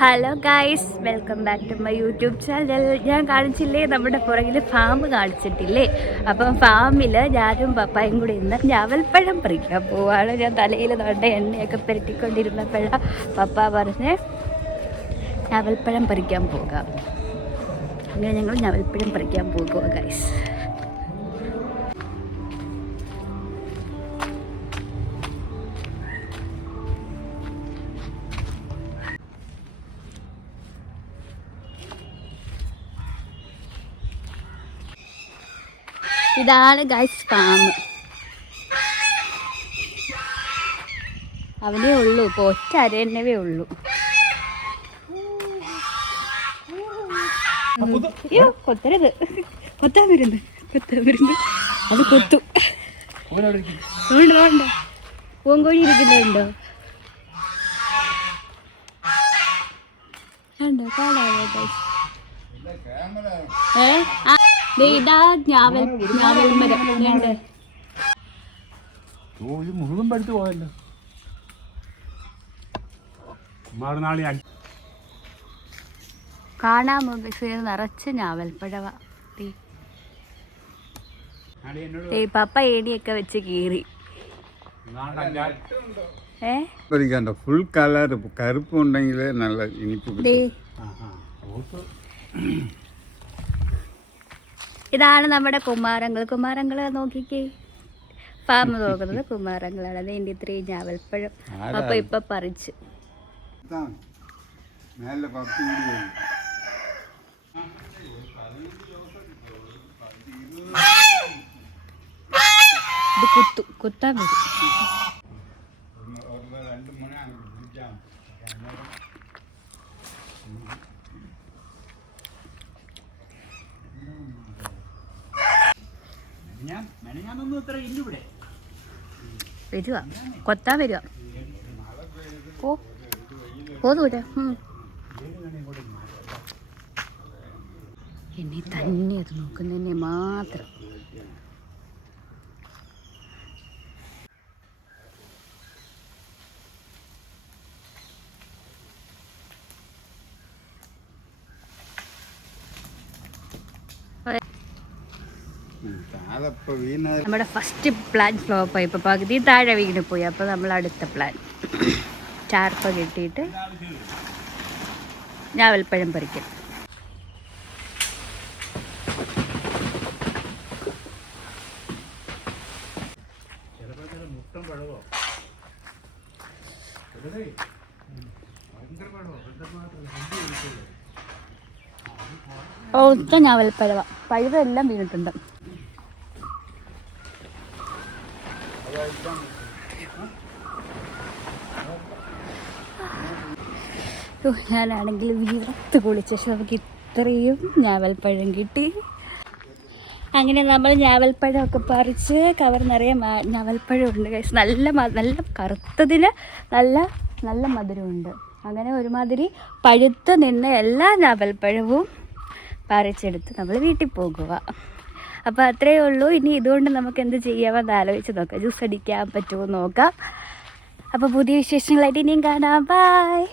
Hello guys, welcome back to my YouTube channel. ഞാൻ കാണിച്ചില്ലേ, നമ്മുടെ പുറകിൽ ഫാം കാണിച്ചിട്ടില്ലേ? അപ്പം ഫാമിൽ ഞാനും പപ്പായും കൂടി ഇന്ന് ഞാവൽപ്പഴം പറിക്കാൻ പോവാണ്. ഞാൻ തലയിൽ തൊണ്ട എണ്ണയൊക്കെ പുരട്ടിക്കൊണ്ടിരുന്നപ്പോഴാണ് പപ്പ പറഞ്ഞ് ഞാവൽപ്പഴം പറിക്കാൻ പോകാം. അങ്ങനെ ഞങ്ങൾ ഞാവൽപ്പഴം പറിക്കാൻ പോകുക ഗൈസ്. ഇതാണ് ഗൈസ് ഫാം. അവനേ ഉള്ളൂ, ഇപ്പോൾ ഒറ്റ അരയന്നവേ ഉള്ളൂ. അയ്യോ, കൊത്തരുത്, കൊത്താൻ വരുന്നു. അത് കൊത്തു. വേണ്ട, പൂങ്കോഴി ഇരിക്കുന്നുണ്ടോ? കണ്ടോ, കാണാമോ ഗൈസ്? ഇതാ ഞാവൽ മരം. മുഴുവൻ പഠിച്ചു പോയല്ലോ. കാണാമോ നിറച്ച് ഞാവൽപ്പഴവ. പപ്പ ഏണിയൊക്കെ വെച്ച് കീറി. ഫുൾ കളർ കറുപ്പ് ഉണ്ടെങ്കിലേ നല്ല ഇനിപ്പ്. ഇതാണ് നമ്മുടെ കുമാരങ്ങൾ നോക്കിക്കേ. ഫാം നോക്കുന്നത് കുമാരങ്ങളാണ്. അതിൻ്റെ ഇത്രയും ഞാവൽപ്പഴം പപ്പ ഇപ്പൊ പറിച്ച്. ഇത് കുത്താൻ വരും. വരുക, കൊത്താൻ വരിക. പോതൂല. എന്നെ തന്നെ അത് നോക്കുന്നതിനെ മാത്രം. നമ്മുടെ ഫസ്റ്റ് പ്ലാൻ ഫ്ലോപ്പായി. ഇപ്പോൾ പകുതി താഴെ വീണ് പോയി. അപ്പോൾ നമ്മൾ അടുത്ത പ്ലാൻ ചാർപ്പ കെട്ടിയിട്ട് ഞാവൽപ്പഴം പറിക്കും. ഒത്ത ഞാവൽപ്പഴവ, പഴുതെല്ലാം വീണിട്ടുണ്ട്. ഞാനാണെങ്കിൽ വീർത്ത് കുളിച്ച ശേഷം നമുക്ക് ഇത്രയും ഞാവൽപ്പഴം കിട്ടി. അങ്ങനെ നമ്മൾ ഞാവൽപ്പഴമൊക്കെ പറിച്ച് കവർ നിറയെ ഞാവൽപ്പഴം ഉണ്ട് ഗൈസ്. നല്ല കറുത്തതിൽ നല്ല മധുരമുണ്ട്. അങ്ങനെ ഒരുമാതിരി പഴുത്ത് നിന്ന് എല്ലാ ഞാവൽപ്പഴവും പറിച്ചെടുത്ത് നമ്മൾ വീട്ടിൽ പോകുക. അപ്പോൾ അത്രയേ ഉള്ളൂ. ഇനി ഇതുകൊണ്ട് നമുക്ക് എന്ത് ചെയ്യാമെന്ന് ആലോചിച്ച് നോക്കാം. ജ്യൂസ് അടിക്കാൻ പറ്റുമോ നോക്കാം. അപ്പോൾ പുതിയ വിശേഷങ്ങളായിട്ട് ഇനിയും കാണാം. ബൈ.